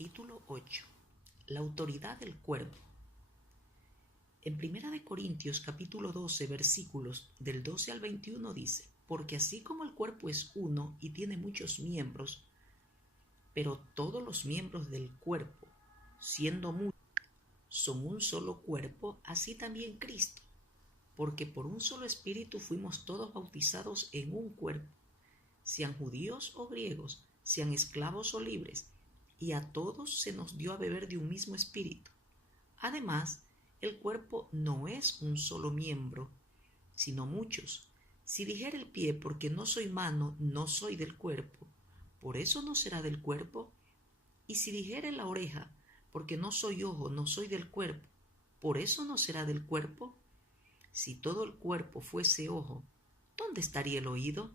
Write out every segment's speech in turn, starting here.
Capítulo 8. La autoridad del cuerpo. En 1 Corintios capítulo 12 versículos del 12 al 21 dice: porque así como el cuerpo es uno y tiene muchos miembros, pero todos los miembros del cuerpo, siendo muchos, son un solo cuerpo, así también Cristo. Porque por un solo espíritu fuimos todos bautizados en un cuerpo, sean judíos o griegos, sean esclavos o libres, y a todos se nos dio a beber de un mismo espíritu. Además, el cuerpo no es un solo miembro, sino muchos. Si dijera el pie, porque no soy mano, no soy del cuerpo, por eso no será del cuerpo. Y si dijera la oreja, porque no soy ojo, no soy del cuerpo, por eso no será del cuerpo. Si todo el cuerpo fuese ojo, ¿dónde estaría el oído?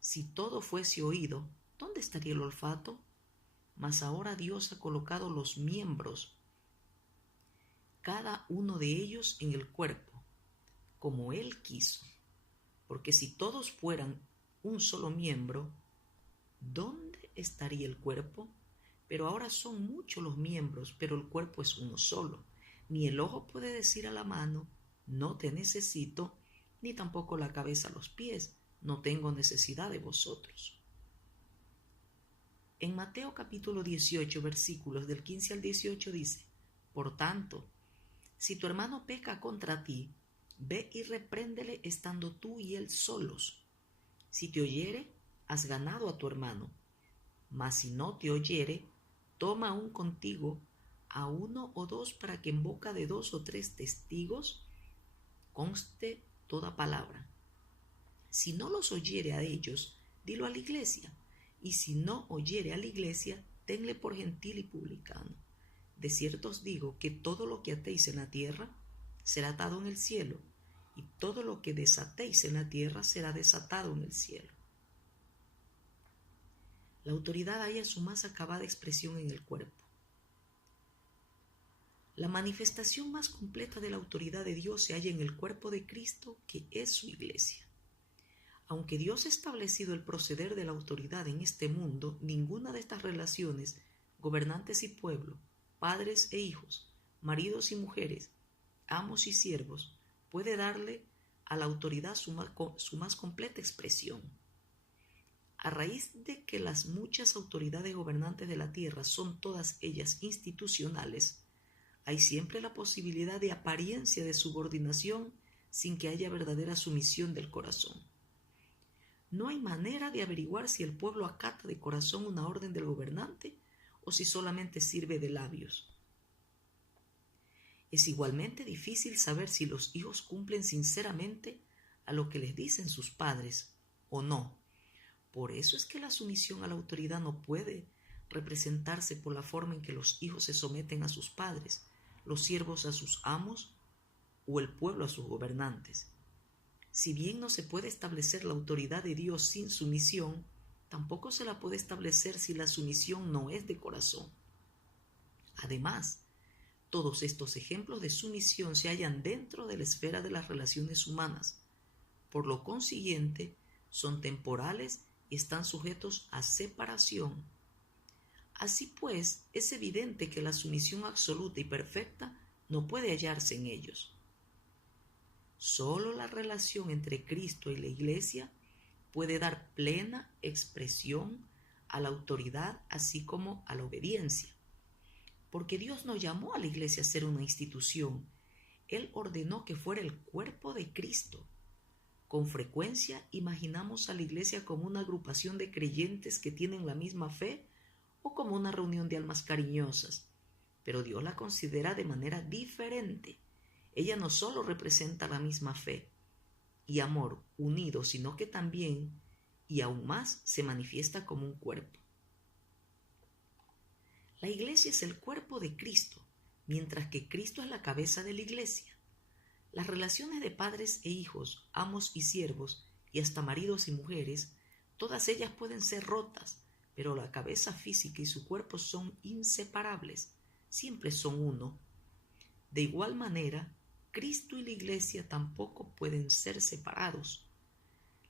Si todo fuese oído, ¿dónde estaría el olfato? Mas ahora Dios ha colocado los miembros, cada uno de ellos en el cuerpo, como Él quiso. Porque si todos fueran un solo miembro, ¿dónde estaría el cuerpo? Pero ahora son muchos los miembros, pero el cuerpo es uno solo. Ni el ojo puede decir a la mano, no te necesito, ni tampoco la cabeza a los pies, no tengo necesidad de vosotros. En Mateo capítulo 18, versículos del 15 al 18 dice: por tanto, si tu hermano peca contra ti, ve y repréndele estando tú y él solos. Si te oyere, has ganado a tu hermano. Mas si no te oyere, toma aún contigo a uno o dos, para que en boca de 2 o 3 testigos conste toda palabra. Si no los oyere a ellos, dilo a la iglesia. Y si no oyere a la iglesia, tenle por gentil y publicano. De cierto os digo que todo lo que atéis en la tierra será atado en el cielo, y todo lo que desatéis en la tierra será desatado en el cielo. La autoridad halla su más acabada expresión en el cuerpo. La manifestación más completa de la autoridad de Dios se halla en el cuerpo de Cristo, que es su iglesia. Aunque Dios ha establecido el proceder de la autoridad en este mundo, ninguna de estas relaciones, gobernantes y pueblo, padres e hijos, maridos y mujeres, amos y siervos, puede darle a la autoridad su más completa expresión. A raíz de que las muchas autoridades gobernantes de la tierra son todas ellas institucionales, hay siempre la posibilidad de apariencia de subordinación sin que haya verdadera sumisión del corazón. No hay manera de averiguar si el pueblo acata de corazón una orden del gobernante o si solamente sirve de labios. Es igualmente difícil saber si los hijos cumplen sinceramente a lo que les dicen sus padres o no. Por eso es que la sumisión a la autoridad no puede representarse por la forma en que los hijos se someten a sus padres, los siervos a sus amos o el pueblo a sus gobernantes. Si bien no se puede establecer la autoridad de Dios sin sumisión, tampoco se la puede establecer si la sumisión no es de corazón. Además, todos estos ejemplos de sumisión se hallan dentro de la esfera de las relaciones humanas. Por lo consiguiente, son temporales y están sujetos a separación. Así pues, es evidente que la sumisión absoluta y perfecta no puede hallarse en ellos. Solo la relación entre Cristo y la Iglesia puede dar plena expresión a la autoridad, así como a la obediencia. Porque Dios no llamó a la Iglesia a ser una institución. Él ordenó que fuera el cuerpo de Cristo. Con frecuencia imaginamos a la Iglesia como una agrupación de creyentes que tienen la misma fe o como una reunión de almas cariñosas, pero Dios la considera de manera diferente. Ella no solo representa la misma fe y amor unidos, sino que también y aún más se manifiesta como un cuerpo. La iglesia es el cuerpo de Cristo, mientras que Cristo es la cabeza de la iglesia. Las relaciones de padres e hijos, amos y siervos, y hasta maridos y mujeres, todas ellas pueden ser rotas, pero la cabeza física y su cuerpo son inseparables, siempre son uno. De igual manera, Cristo y la Iglesia tampoco pueden ser separados.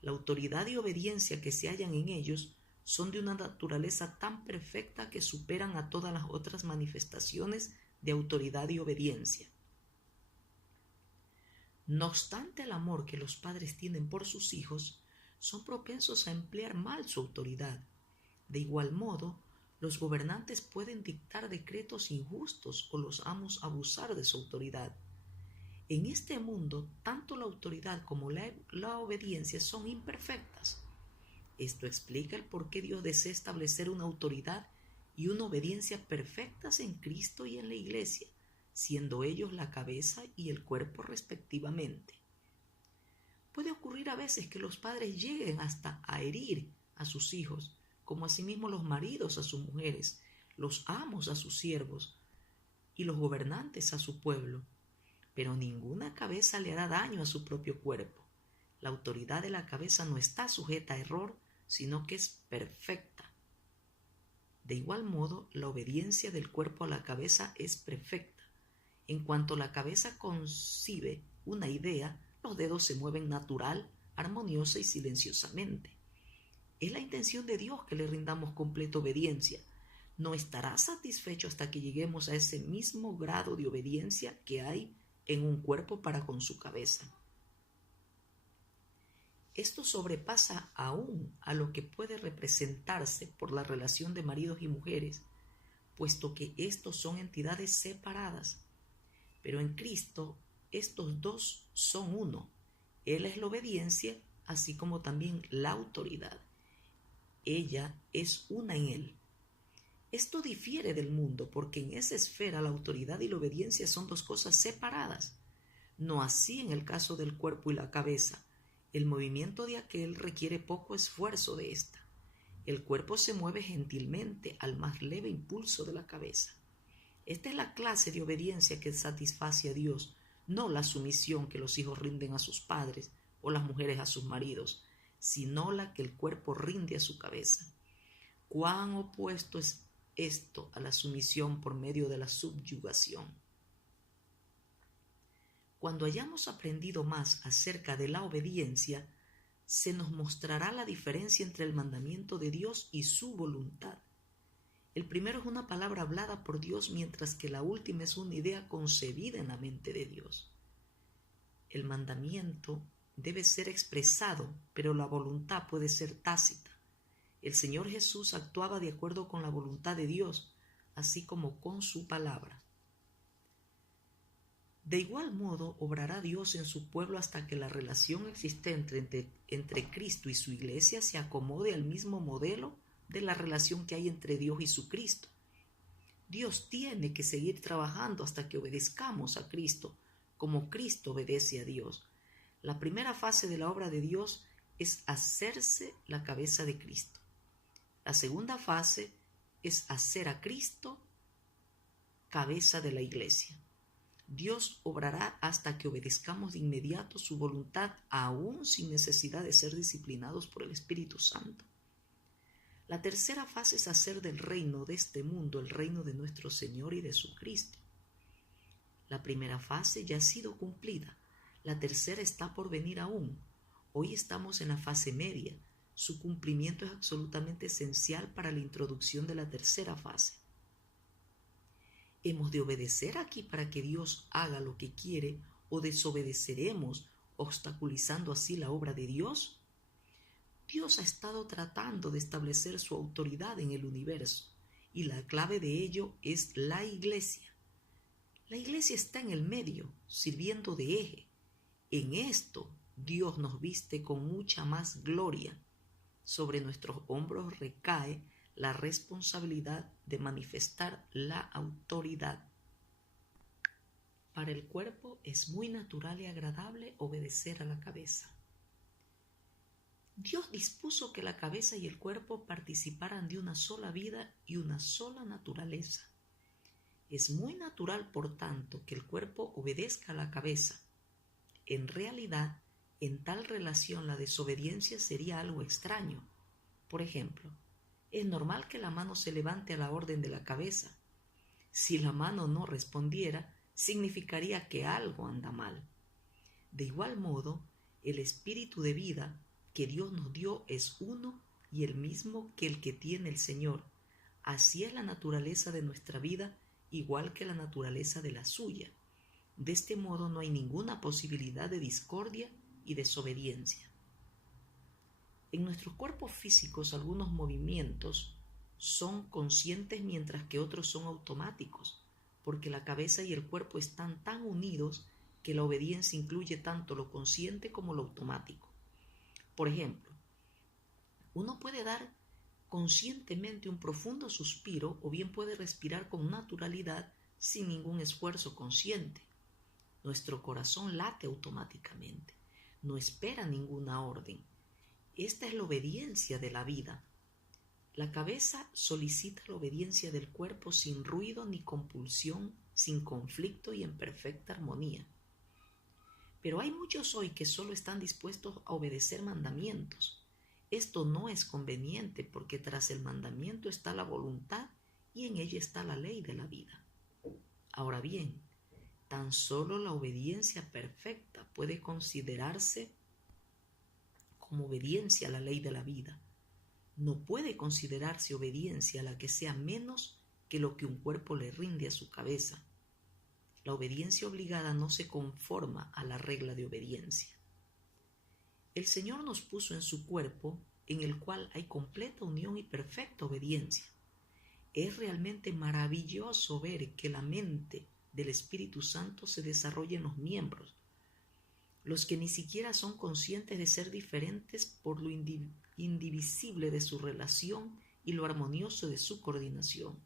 La autoridad y obediencia que se hallan en ellos son de una naturaleza tan perfecta que superan a todas las otras manifestaciones de autoridad y obediencia. No obstante el amor que los padres tienen por sus hijos, son propensos a emplear mal su autoridad. De igual modo, los gobernantes pueden dictar decretos injustos o los amos abusar de su autoridad. En este mundo, tanto la autoridad como la obediencia son imperfectas. Esto explica el por qué Dios desea establecer una autoridad y una obediencia perfectas en Cristo y en la Iglesia, siendo ellos la cabeza y el cuerpo respectivamente. Puede ocurrir a veces que los padres lleguen hasta a herir a sus hijos, como asimismo los maridos a sus mujeres, los amos a sus siervos y los gobernantes a su pueblo. Pero ninguna cabeza le hará daño a su propio cuerpo. La autoridad de la cabeza no está sujeta a error, sino que es perfecta. De igual modo, la obediencia del cuerpo a la cabeza es perfecta. En cuanto la cabeza concibe una idea, los dedos se mueven natural, armoniosa y silenciosamente. Es la intención de Dios que le rindamos completa obediencia. No estará satisfecho hasta que lleguemos a ese mismo grado de obediencia que hay en un cuerpo para con su cabeza. Esto sobrepasa aún a lo que puede representarse por la relación de maridos y mujeres, puesto que estos son entidades separadas. Pero en Cristo estos dos son uno. Él es la obediencia, así como también la autoridad. Ella es una en Él. Esto difiere del mundo porque en esa esfera la autoridad y la obediencia son dos cosas separadas. No así en el caso del cuerpo y la cabeza. El movimiento de aquel requiere poco esfuerzo de ésta. El cuerpo se mueve gentilmente al más leve impulso de la cabeza. Esta es la clase de obediencia que satisface a Dios, no la sumisión que los hijos rinden a sus padres o las mujeres a sus maridos, sino la que el cuerpo rinde a su cabeza. ¿Cuán opuesto es esto a la sumisión por medio de la subyugación? Cuando hayamos aprendido más acerca de la obediencia, se nos mostrará la diferencia entre el mandamiento de Dios y su voluntad. El primero es una palabra hablada por Dios, mientras que la última es una idea concebida en la mente de Dios. El mandamiento debe ser expresado, pero la voluntad puede ser tácita. El Señor Jesús actuaba de acuerdo con la voluntad de Dios, así como con su palabra. De igual modo, obrará Dios en su pueblo hasta que la relación existente entre Cristo y su iglesia se acomode al mismo modelo de la relación que hay entre Dios y su Cristo. Dios tiene que seguir trabajando hasta que obedezcamos a Cristo, como Cristo obedece a Dios. La primera fase de la obra de Dios es hacerse la cabeza de Cristo. La segunda fase es hacer a Cristo cabeza de la iglesia. Dios obrará hasta que obedezcamos de inmediato su voluntad, aún sin necesidad de ser disciplinados por el Espíritu Santo. La tercera fase es hacer del reino de este mundo el reino de nuestro Señor y de su Cristo. La primera fase ya ha sido cumplida. La tercera está por venir aún. Hoy estamos en la fase media. Su cumplimiento es absolutamente esencial para la introducción de la tercera fase. ¿Hemos de obedecer aquí para que Dios haga lo que quiere o desobedeceremos, obstaculizando así la obra de Dios? Dios ha estado tratando de establecer su autoridad en el universo y la clave de ello es la iglesia. La iglesia está en el medio, sirviendo de eje. En esto Dios nos viste con mucha más gloria. Sobre nuestros hombros recae la responsabilidad de manifestar la autoridad. Para el cuerpo es muy natural y agradable obedecer a la cabeza. Dios dispuso que la cabeza y el cuerpo participaran de una sola vida y una sola naturaleza. Es muy natural, por tanto, que el cuerpo obedezca a la cabeza. En realidad, en tal relación la desobediencia sería algo extraño. Por ejemplo, es normal que la mano se levante a la orden de la cabeza. Si la mano no respondiera, significaría que algo anda mal. De igual modo, el espíritu de vida que Dios nos dio es uno y el mismo que el que tiene el Señor. Así es la naturaleza de nuestra vida, igual que la naturaleza de la suya. De este modo no hay ninguna posibilidad de discordia y desobediencia. En nuestros cuerpos físicos algunos movimientos son conscientes mientras que otros son automáticos, porque la cabeza y el cuerpo están tan unidos que la obediencia incluye tanto lo consciente como lo automático. Por ejemplo, uno puede dar conscientemente un profundo suspiro o bien puede respirar con naturalidad sin ningún esfuerzo consciente. Nuestro corazón late automáticamente, no espera ninguna orden. Esta es la obediencia de la vida. La cabeza solicita la obediencia del cuerpo sin ruido ni compulsión, sin conflicto y en perfecta armonía. Pero hay muchos hoy que solo están dispuestos a obedecer mandamientos. Esto no es conveniente porque tras el mandamiento está la voluntad y en ella está la ley de la vida. Ahora bien, tan solo la obediencia perfecta puede considerarse como obediencia a la ley de la vida. No puede considerarse obediencia a la que sea menos que lo que un cuerpo le rinde a su cabeza. La obediencia obligada no se conforma a la regla de obediencia. El Señor nos puso en su cuerpo, en el cual hay completa unión y perfecta obediencia. Es realmente maravilloso ver que la mente del Espíritu Santo se desarrolla en los miembros, los que ni siquiera son conscientes de ser diferentes por lo indivisible de su relación y lo armonioso de su coordinación.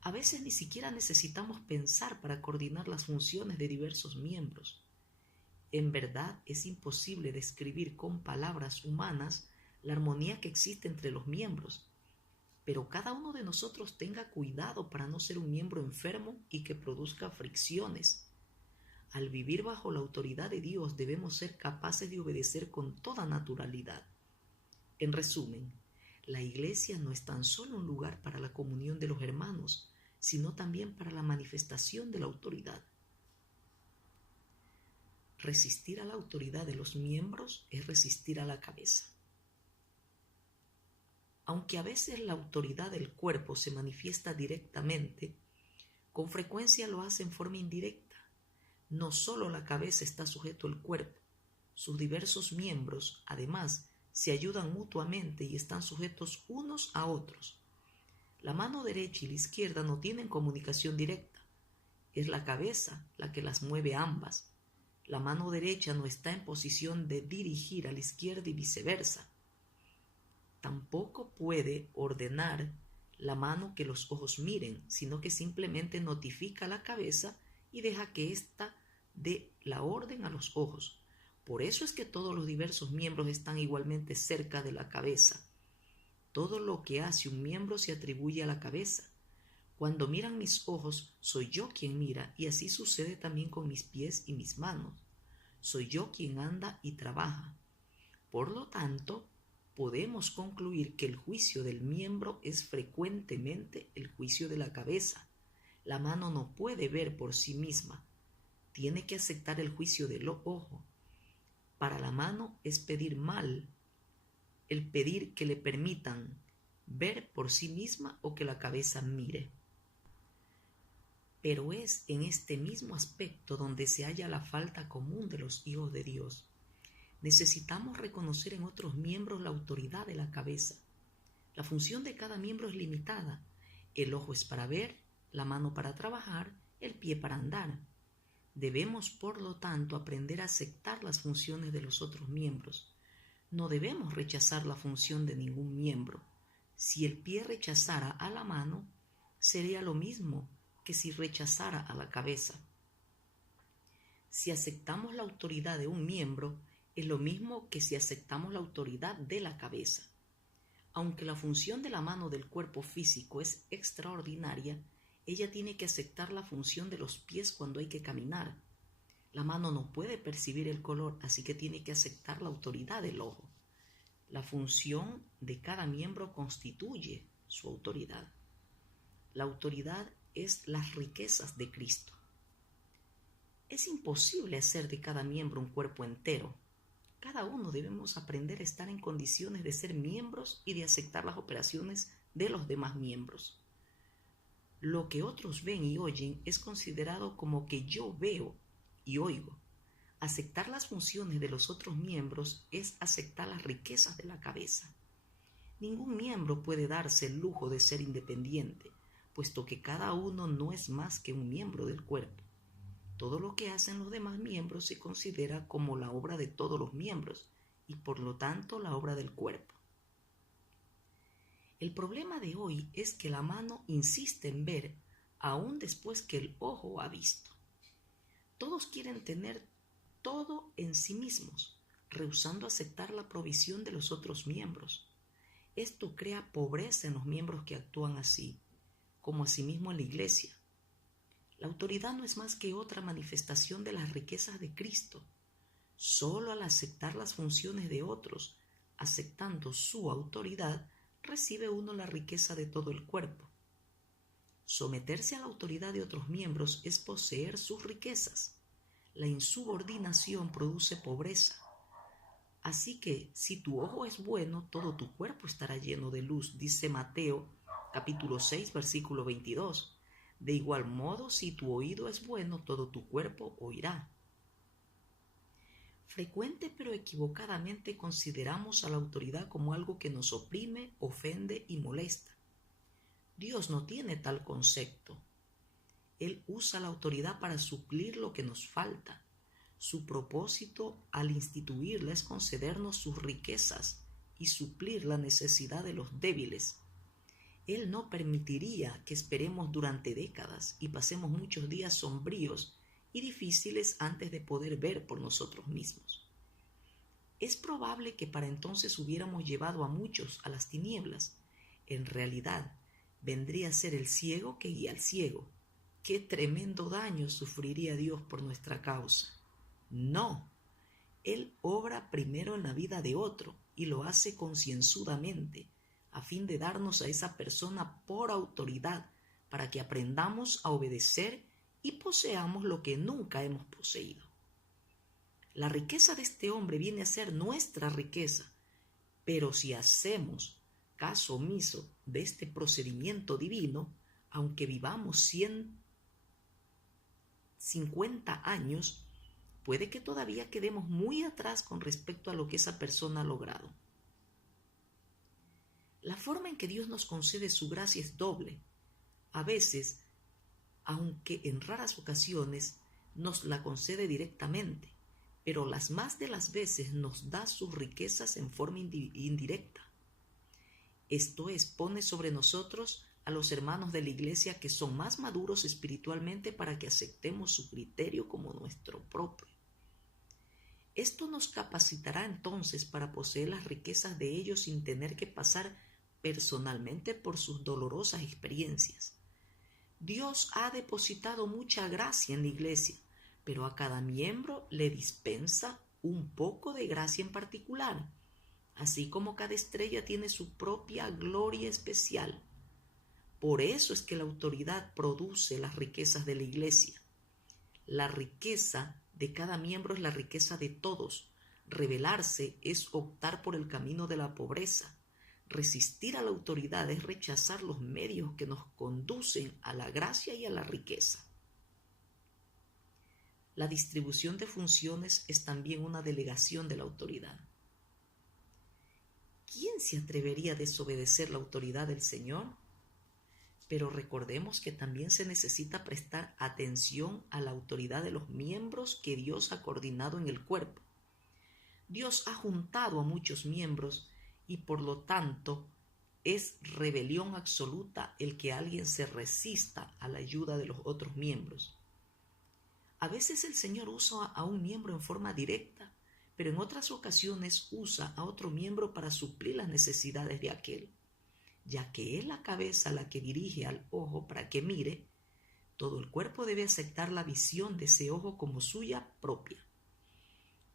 A veces ni siquiera necesitamos pensar para coordinar las funciones de diversos miembros. En verdad es imposible describir con palabras humanas la armonía que existe entre los miembros, pero cada uno de nosotros tenga cuidado para no ser un miembro enfermo y que produzca fricciones. Al vivir bajo la autoridad de Dios debemos ser capaces de obedecer con toda naturalidad. En resumen, la iglesia no es tan solo un lugar para la comunión de los hermanos, sino también para la manifestación de la autoridad. Resistir a la autoridad de los miembros es resistir a la cabeza. Aunque a veces la autoridad del cuerpo se manifiesta directamente, con frecuencia lo hace en forma indirecta. No solo la cabeza está sujeto al cuerpo, sus diversos miembros, además, se ayudan mutuamente y están sujetos unos a otros. La mano derecha y la izquierda no tienen comunicación directa. Es la cabeza la que las mueve ambas. La mano derecha no está en posición de dirigir a la izquierda y viceversa. Tampoco puede ordenar la mano que los ojos miren, sino que simplemente notifica a la cabeza y deja que ésta dé la orden a los ojos. Por eso es que todos los diversos miembros están igualmente cerca de la cabeza. Todo lo que hace un miembro se atribuye a la cabeza. Cuando miran mis ojos, soy yo quien mira, y así sucede también con mis pies y mis manos. Soy yo quien anda y trabaja. Por lo tanto, podemos concluir que el juicio del miembro es frecuentemente el juicio de la cabeza. La mano no puede ver por sí misma. Tiene que aceptar el juicio del ojo. Para la mano es pedir mal, el pedir que le permitan ver por sí misma o que la cabeza mire. Pero es en este mismo aspecto donde se halla la falta común de los hijos de Dios. Necesitamos reconocer en otros miembros la autoridad de la cabeza. La función de cada miembro es limitada. El ojo es para ver, la mano para trabajar, el pie para andar. Debemos, por lo tanto, aprender a aceptar las funciones de los otros miembros. No debemos rechazar la función de ningún miembro. Si el pie rechazara a la mano, sería lo mismo que si rechazara a la cabeza. Si aceptamos la autoridad de un miembro, es lo mismo que si aceptamos la autoridad de la cabeza. Aunque la función de la mano del cuerpo físico es extraordinaria, ella tiene que aceptar la función de los pies cuando hay que caminar. La mano no puede percibir el color, así que tiene que aceptar la autoridad del ojo. La función de cada miembro constituye su autoridad. La autoridad es las riquezas de Cristo. Es imposible hacer de cada miembro un cuerpo entero. Cada uno debemos aprender a estar en condiciones de ser miembros y de aceptar las operaciones de los demás miembros. Lo que otros ven y oyen es considerado como que yo veo y oigo. Aceptar las funciones de los otros miembros es aceptar las riquezas de la cabeza. Ningún miembro puede darse el lujo de ser independiente, puesto que cada uno no es más que un miembro del cuerpo. Todo lo que hacen los demás miembros se considera como la obra de todos los miembros y por lo tanto la obra del cuerpo. El problema de hoy es que la mano insiste en ver aún después que el ojo ha visto. Todos quieren tener todo en sí mismos, rehusando aceptar la provisión de los otros miembros. Esto crea pobreza en los miembros que actúan así, como asimismo en la Iglesia. La autoridad no es más que otra manifestación de las riquezas de Cristo. Solo al aceptar las funciones de otros, aceptando su autoridad, recibe uno la riqueza de todo el cuerpo. Someterse a la autoridad de otros miembros es poseer sus riquezas. La insubordinación produce pobreza. Así que, si tu ojo es bueno, todo tu cuerpo estará lleno de luz, dice Mateo, capítulo 6, versículo 22. De igual modo, si tu oído es bueno, todo tu cuerpo oirá. Frecuente pero equivocadamente consideramos a la autoridad como algo que nos oprime, ofende y molesta. Dios no tiene tal concepto. Él usa la autoridad para suplir lo que nos falta. Su propósito al instituirla es concedernos sus riquezas y suplir la necesidad de los débiles. Él no permitiría que esperemos durante décadas y pasemos muchos días sombríos y difíciles antes de poder ver por nosotros mismos. Es probable que para entonces hubiéramos llevado a muchos a las tinieblas. En realidad, vendría a ser el ciego que guía al ciego. ¡Qué tremendo daño sufriría Dios por nuestra causa! No, Él obra primero en la vida de otro y lo hace concienzudamente, a fin de darnos a esa persona por autoridad, para que aprendamos a obedecer y poseamos lo que nunca hemos poseído. La riqueza de este hombre viene a ser nuestra riqueza, pero si hacemos caso omiso de este procedimiento divino, aunque vivamos 150 años, puede que todavía quedemos muy atrás con respecto a lo que esa persona ha logrado. La forma en que Dios nos concede su gracia es doble. A veces, aunque en raras ocasiones, nos la concede directamente, pero las más de las veces nos da sus riquezas en forma indirecta. Esto es, pone sobre nosotros a los hermanos de la Iglesia que son más maduros espiritualmente para que aceptemos su criterio como nuestro propio. Esto nos capacitará entonces para poseer las riquezas de ellos sin tener que pasar personalmente por sus dolorosas experiencias. Dios ha depositado mucha gracia en la Iglesia, pero a cada miembro le dispensa un poco de gracia en particular, así como cada estrella tiene su propia gloria especial. Por eso es que la autoridad produce las riquezas de la Iglesia. La riqueza de cada miembro es la riqueza de todos. Rebelarse es optar por el camino de la pobreza. Resistir a la autoridad es rechazar los medios que nos conducen a la gracia y a la riqueza. La distribución de funciones es también una delegación de la autoridad. ¿Quién se atrevería a desobedecer la autoridad del Señor? Pero recordemos que también se necesita prestar atención a la autoridad de los miembros que Dios ha coordinado en el cuerpo. Dios ha juntado a muchos miembros y por lo tanto es rebelión absoluta el que alguien se resista a la ayuda de los otros miembros. A veces el Señor usa a un miembro en forma directa, pero en otras ocasiones usa a otro miembro para suplir las necesidades de aquel. Ya que es la cabeza la que dirige al ojo para que mire, todo el cuerpo debe aceptar la visión de ese ojo como suya propia.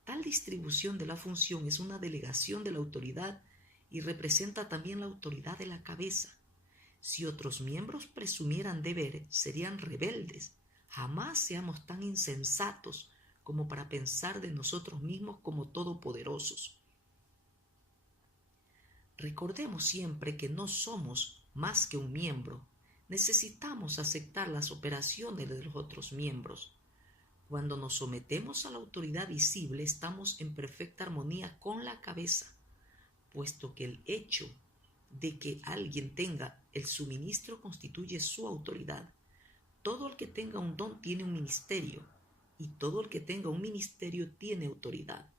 Tal distribución de la función es una delegación de la autoridad y representa también la autoridad de la cabeza. Si otros miembros presumieran de ver, serían rebeldes. Jamás seamos tan insensatos como para pensar de nosotros mismos como todopoderosos. Recordemos siempre que no somos más que un miembro. Necesitamos aceptar las operaciones de los otros miembros. Cuando nos sometemos a la autoridad visible, estamos en perfecta armonía con la cabeza, puesto que el hecho de que alguien tenga el suministro constituye su autoridad. Todo el que tenga un don tiene un ministerio, y todo el que tenga un ministerio tiene autoridad.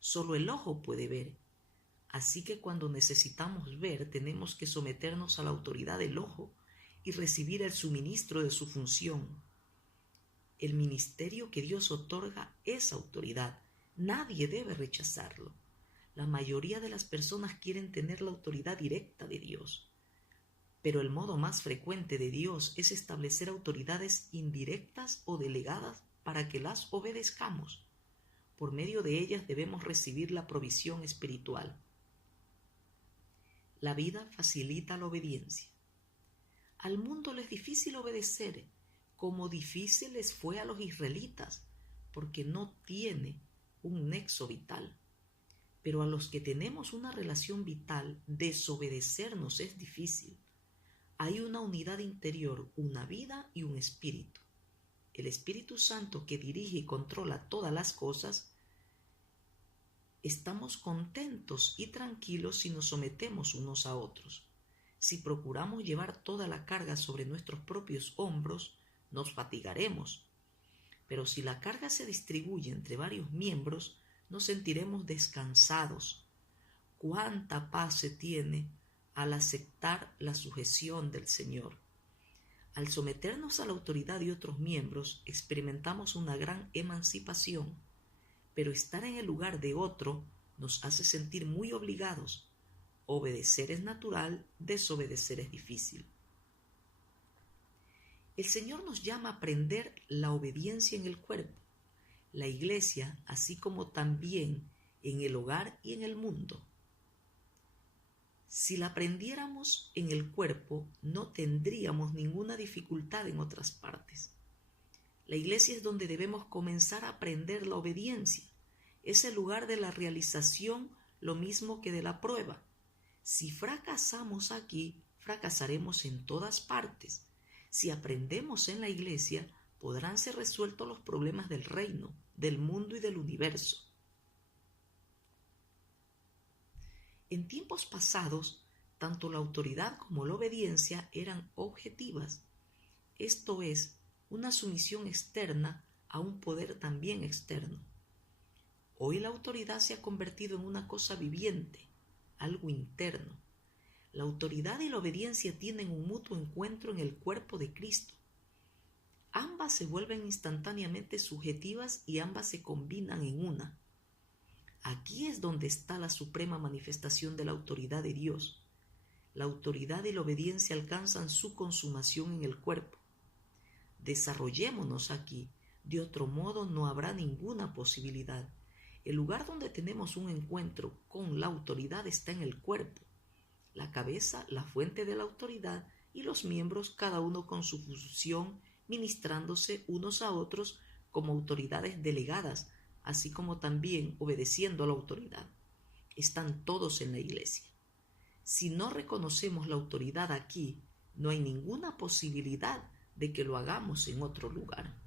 Solo el ojo puede ver. Así que cuando necesitamos ver, tenemos que someternos a la autoridad del ojo y recibir el suministro de su función. El ministerio que Dios otorga es autoridad. Nadie debe rechazarlo. La mayoría de las personas quieren tener la autoridad directa de Dios. Pero el modo más frecuente de Dios es establecer autoridades indirectas o delegadas para que las obedezcamos. Por medio de ellas debemos recibir la provisión espiritual. La vida facilita la obediencia. Al mundo le es difícil obedecer, como difícil les fue a los israelitas, porque no tiene un nexo vital. Pero a los que tenemos una relación vital, desobedecernos es difícil. Hay una unidad interior, una vida y un espíritu. El Espíritu Santo que dirige y controla todas las cosas. Estamos contentos y tranquilos si nos sometemos unos a otros. Si procuramos llevar toda la carga sobre nuestros propios hombros, nos fatigaremos. Pero si la carga se distribuye entre varios miembros, nos sentiremos descansados. ¿Cuánta paz se tiene al aceptar la sujeción del Señor? Al someternos a la autoridad de otros miembros, experimentamos una gran emancipación. Pero estar en el lugar de otro nos hace sentir muy obligados. Obedecer es natural, desobedecer es difícil. El Señor nos llama a aprender la obediencia en el cuerpo, la iglesia, así como también en el hogar y en el mundo. Si la aprendiéramos en el cuerpo, no tendríamos ninguna dificultad en otras partes. La iglesia es donde debemos comenzar a aprender la obediencia. Es el lugar de la realización, lo mismo que de la prueba. Si fracasamos aquí, fracasaremos en todas partes. Si aprendemos en la iglesia, podrán ser resueltos los problemas del reino, del mundo y del universo. En tiempos pasados, tanto la autoridad como la obediencia eran objetivas. Esto es, una sumisión externa a un poder también externo. Hoy la autoridad se ha convertido en una cosa viviente, algo interno. La autoridad y la obediencia tienen un mutuo encuentro en el cuerpo de Cristo. Ambas se vuelven instantáneamente subjetivas y ambas se combinan en una. Aquí es donde está la suprema manifestación de la autoridad de Dios. La autoridad y la obediencia alcanzan su consumación en el cuerpo. Desarrollémonos aquí, de otro modo no habrá ninguna posibilidad. El lugar donde tenemos un encuentro con la autoridad está en el cuerpo. La cabeza, la fuente de la autoridad, y los miembros, cada uno con su función, ministrándose unos a otros como autoridades delegadas, así como también obedeciendo a la autoridad. Están todos en la iglesia. Si no reconocemos la autoridad aquí, no hay ninguna posibilidad de que lo hagamos en otro lugar.